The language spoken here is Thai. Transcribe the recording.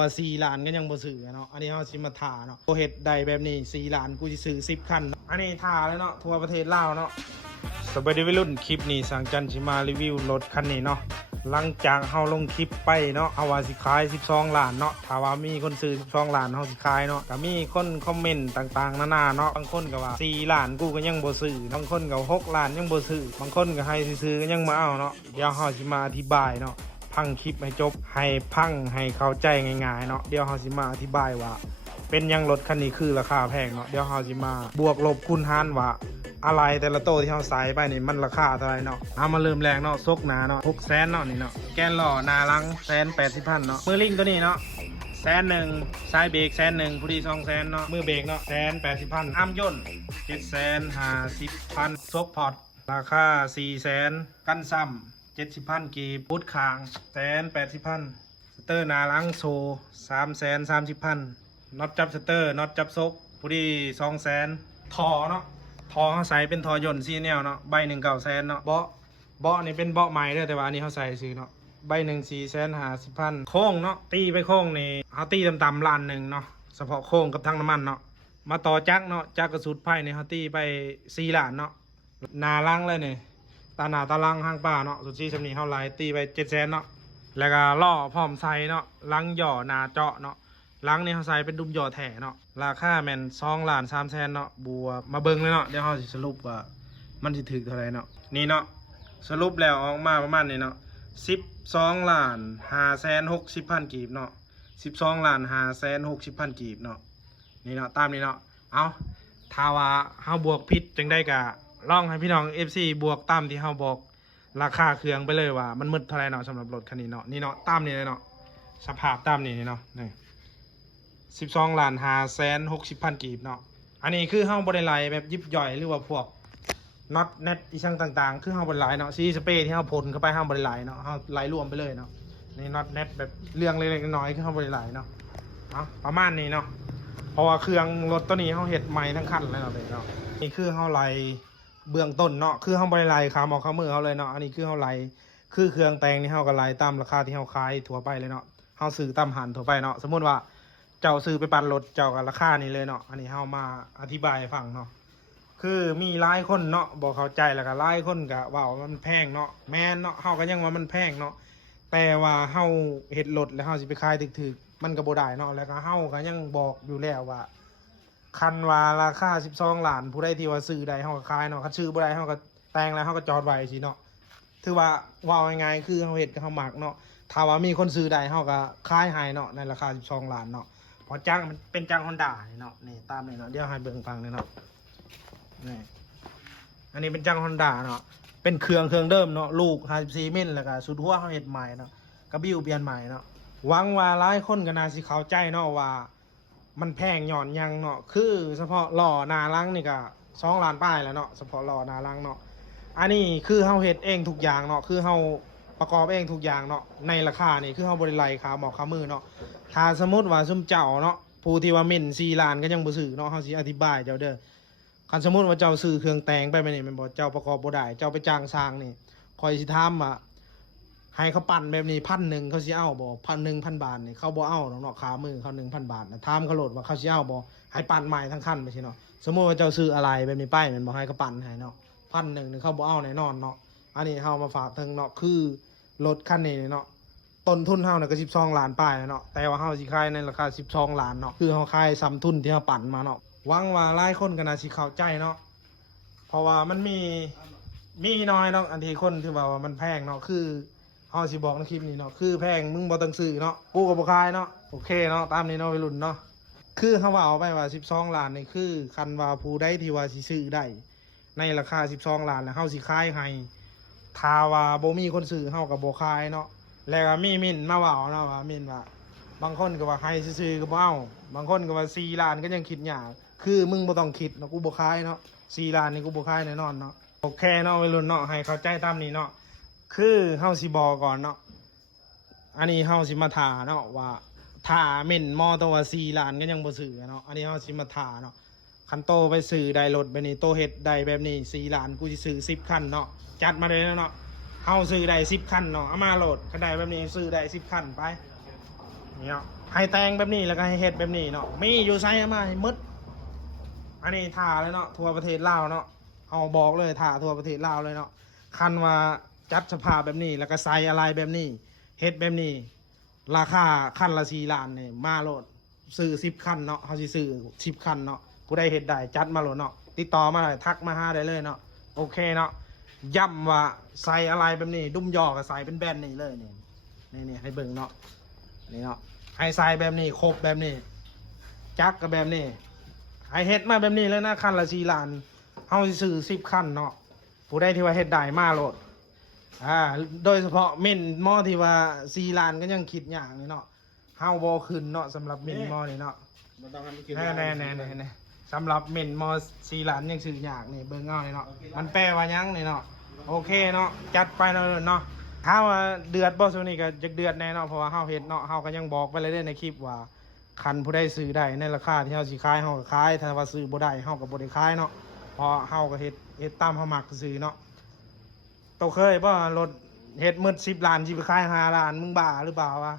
ว่า4 ล้านก็ยังบ่ซื้อเนาะอันนี้เฮาสิมาถ่าเนาะโอเฮ็ดได้แบบนี้4 ล้านกูสิซื้อ10 คันอันนี้ถ่าแล้วเนาะทั่วประเทศลาวเนาะสวัสดีวัยรุ่นคลิปนี้สังจันสิมารีวิวรถคันนี้เนาะหลังจากเฮาลงคลิปไปเนาะเอาว่าสิขาย12 ล้านเนาะถ้าว่ามีคนซื้อ12 ล้านเฮาสิขายเนาะก็มีคนคอมเมนต์ต่างๆนานาเนาะบางคนก็ว่า4 ล้านกูก็ยังบ่ซื้อบางคนก็6 ล้านยังบ่ซื้อบางคนก็ให้ซื้อๆก็ยังมาเอาเนาะเดี๋ยวเฮาสิมาอธิบายเนาะพังคลิปให้จบให้พังให้เข้าใจง่ายๆเนาะเดี๋ยวเฮาสิมาอธิบายว่าเป็นยังรถคันนี้คือราคาแพงเนาะเดี๋ยวเฮาสิมาบวกลบคูณหารว่าอะไรแต่ละโตที่เฮาใส่ไปนี่มันราคาเท่าไหร่เนาะเอามาเริ่มแรงเนาะซกหนาเนาะ600,000เนาะนี่เนาะแกนหล่อหน้าหลัง180,000เนาะมือลิงตัวนี้เนาะ100,000ซ้ายเบรก100,000ผู้ดี200,000เนาะมือเบรกเนาะ180,000อ้ามย่น750,000ซกพอร์ตราคา400,000กันซ้ำ70,000กีบพุดคาง180,000สเตอร์หน้าหลังโซ330,000น็อตจับสเตอร์น็อตจับซกผู้ดี200,000ทอเนาะทอเขาใส่เป็นทอยนซีแนวเนาะใบ1 900,000เนาะเบาะนี่เป็นเบาะใหม่เด้อแต่ว่าอันนี้เขาใส่ซื้อเนาะใบ1 450,000โค้งเนาะตีไปโค้งนี่เขาตีต่ำๆล้านหนึ่งเนาะเฉพาะโค้งกับทั้งน้ำมันเนาะมาต่อจักเนาะจักกระสุดไพ่นี่เขาตีไป4 ล้านเนาะหน้าลังเลยนี่ตาหน้าตาลังห้างป่าเนาะสุดที่ชำนี้เขาไล่ตีไป700,000เนาะแล้วก็ล่อพร้อมใส่เนาะลังหย่อหน้าเจาะเนาะลังนี่เขาใส่เป็นดุมหย่อแถเนาะราคาแมน2,300,000เนาะบัวมาเบิ่งเลยเนาะเดี๋ยวเขาสิสรุปว่ามันสิถึกเท่าไหร่เนาะนี่เนาะสรุปแล้วออกมาประมาณนี้เนาะ12,560,000กีบเนาะ12,560,000กีบเนาะนี่เนาะตามนี้เนาะเอาถ้าว่าเฮาบวกผิดจังได้กะลองให้พี่น้อง FC บวกตามที่เฮาบอกราคาเครื่องไปเลยว่ามันหมดเท่าไหร่เนาะสำหรับรถคันนี้เนาะนี่เนาะตามนี้เลยเนาะสภาพตามนี้เนาะนี่12,560,000กีบเนาะอันนี้คือเฮาบ่ได้ไล่แบบยิบย่อยหรือว่าพวกน็อตเน็ตอีช่างต่างๆคือเฮาบ่ได้ไล่เนาะซีสเปรย์ที่เฮาพ่นเข้าไปเฮาบ่ได้ไล่เนาะเฮาไล่รวมไปเลยเนาะนี่น็อตเน็ตแบบเรื่องเล็กๆน้อยๆคือเฮาบ่ได้ไล่เนาะประมาณนี้เนาะเพราะว่าเครื่องรถตัวนี้เฮาเฮ็ดใหม่ทั้งคันเลยเนาะนี่คือเฮาไล่เบื้องต้นเนาะคือเฮาบ่ได้ไล่ขาหมอกขามือเฮาเลยเนาะอันนี้คือเฮาไล่คือเครื่องแต่งนี่เฮาก็ไล่ตามราคาที่เฮาขายทั่วไปเลยเนาะเฮาซื้อตามห้างทั่วไปเนาะสมมุติว่าเจ้าซื้อไปปั่นรถเจ้ากับราคานี้เลยเนาะอันนี้เฮามาอธิบายให้ฟังเนาะคือมีหลายคนเนาะบอกเข้าใจแล้วก็หลายคนก็ว่ามันแพงเนาะแม่นเนาะเฮาก็ยังว่ามันแพงเนาะแต่ว่าเฮาเฮ็ดรถแล้วเฮาสิไปขายถึกๆมันก็บ่ได้เนาะแล้วก็เฮาก็ยังบอกอยู่แล้วว่าคันว่าราคา12 ล้านผู้ใดที่ว่าซื้อได้เฮาก็ขายเนาะคันซื้อบ่ได้เฮาก็แต่งแล้วเฮาก็จอดไว้สิเนาะถือว่าว่าง่ายๆคือเฮาเฮ็ดกับเฮามักเนาะถ้าว่ามีคนซื้อได้เฮาก็ขายให้เนาะในราคา12 ล้านเนาะพอจ้างมันเป็นจ้างฮอนด้าเนาะนี่ตามนี่เนาะเดี๋ยวให้เบิ่งฟังเนาะนี่อันนี้เป็นจ้างฮอนด้าเนาะเป็นเครื่องเดิมเนาะลูก54มิลแล้วก็สุดหัวเฮาเฮ็ดใหม่เนาะกระบิ้วเปลี่ยนใหม่เนาะหวังว่าหลายคนก็น่าสิเข้าใจเนาะว่ามันแพงย้อนยังเนาะคือเฉพาะล้อหน้าหลังนี่ก็2 ล้านป้ายแล้วเนาะเฉพาะล้อหน้าหลังเนาะอันนี้คือเฮาเฮ็ดเองทุกอย่างเนาะคือเฮาประกอบเองทุกอย่างเนาะในราคานี่คือเฮาบ่ได้ไล่ขาหมอกขามือเนาะถ้าสมมุติว่าซุมเจ้าเนาะผู้ที่ว่าเม่น4 ล้านก็ยังบ่ซื้อเนาะเฮาสิอธิบายเจ้าเด้อคันสมมุติว่าเจ้าซื้อเครื่องแต่งไปแม่นี่แม่นบ่เจ้าประกอบบ่ได้เจ้าไปจ้างสร้างนี่คอยสิถามว่าให้เขาปั่นแบบนี้1,000เขาสิเอาบ่1,000 บาทนี่เขาบ่เอาเนาะขามือเขา 1,000 บาทนะถามเขาโลดว่าเขาสิเอาบ่ให้ปั่นใหม่ทั้งคันไปสิเนาะสมมุติว่าเจ้าซื้ออะไรแบบนี้ไปแม่นบ่ให้เขาปั่นให้เนาะ1,000นี่เขาบ่เอาแน่นอนเนาะอันนี้เฮามาฝากถึงเนาะคือรถคันนี้เนาะต้นทุนเฮาเนี่ยก็12 ล้านป้ายเนาะแต่ว่าเฮาสิขายในราคา12 ล้านเนาะคือเฮาขายซ้ำทุนที่เฮาปั่นมาเนาะหวังว่าหลายคนก็น่าสิเข้าใจเนาะเพราะว่ามันมีน้อยเนาะอันที่คนที่ว่ามันแพงเนาะคือเฮาสิบอกในคลิปนี้เนาะคือแพงมึงบ่ต้องซื้อเนาะกูก็บ่ขายเนาะโอเคเนาะตามนี้เนาะวัยรุ่นเนาะคือเฮาว่าเอาไปว่า12 ล้านนี่คือคันว่าผู้ใดที่ว่าสิซื้อได้ในราคา12 ล้านแล้วเฮาสิขายให้ถ้าว่าบ่มีคนซื้อเฮาก็บ่ขายเนาะแล้วก็มีมินมาว่าเนาะว่ามินว่าบางคนก็ว่าให้ซื้อๆก็บ่เอาบางคนก็ว่า4 ล้านก็ยังคิดยากคือมึงบ่ต้องคิดเนาะกูบ่ขายเนาะ4 ล้านนี่กูบ่ขายแน่นอนเนาะโอเคเนาะวัยรุ่นเนาะให้เข้าใจตามนี้เนาะคือเฮาสิบอกก่อนเนาะอันนี้เฮาสิมาถาเนาะว่าถ้าเม่นมอตัวว่า4 ล้านก็ยังบ่ซื้อเนาะอันนี้เฮาสิมาถาเนาะคันโตไปซื้อได้รถแบบนี้โตเฮ็ดได้แบบนี้4 ล้านกูสิซื้อ10 คันเนาะจัดมาเลยเนาะเฮาซื้อได้10 คันเนาะเอามาโหลดคันใดแบบนี้ซื้อได้10 คันไปนี่เนาะ ให้แต่งแบบนี้แล้วก็ให้เฮ็ดแบบนี้เนาะมีอยู่ไซมาให้หมดอันนี้ถ่าเลยเนาะทั่วประเทศลาวเนาะเอาบอกเลยถ่าทั่วประเทศลาวเลยเนาะคันว่าจัดสภาพแบบนี้แล้วก็ใส่อะไรแบบนี้เฮ็ดแบบนี้ราคาคันละ4 ล้านเนี่ยมาโลดซื้อ10 คันเนาะเขาสิซื้อ10 คันเนาะผู้ใดเฮ็ดได้จัดมาโลดเนาะติดต่อมาเลยทักมาหาได้เลยเนาะโอเคเนาะย้ำว่าใส่อะไรแบบนี้ดุ้มยอก็ใส่เป็นแบรนด์นี่เลยนี่ให้เบิ่งเนาะนี่เนาะให้ใส่แบบนี้ครบแบบนี้จักกับแบบนี้ให้เฮ็ดมาแบบนี้เลยนะคันละ4 ล้านเฮาสิซื้อ10 คันเนาะผู้ใดที่ว่าเฮ็ดได้มาโลดโดยเฉพาะเม่นหม้อที่ว่า4 ล้านก็ยังคิดอย่างนี่เนาะเฮาบ่ขึ้นเนาะสำหรับเม่นหม้อนี่เนาะ มันต้องให้มันกิน แน่สำหรับเม่นหม้อ4 ล้านยังซื้อยากนี่เบิ่งเอานี่เนาะมันแปลว่าหยังนี่เนาะโอเคเนาะจัดไปเนาะถ้าว่าเดือดบ่ซุนี่ก็จะเดือดแน่เนาะเพราะว่าเฮาเฮ็ดเนาะเฮาก็ยังบอกไปเลยในคลิปว่าคันผู้ใดซื้อได้ในราคาที่เฮาสิขายเฮาก็ขายถ้าว่าซื้อบ่ได้เฮาก็บ่ได้ขายเนาะเพราะเฮาก็เฮ็ดตามเฮามักซื้อเนาะโตเคยบ่รถเฮ็ดมืด10 ล้านสิไปขาย5 ล้านมึงบ้าหรือเปล่าวะ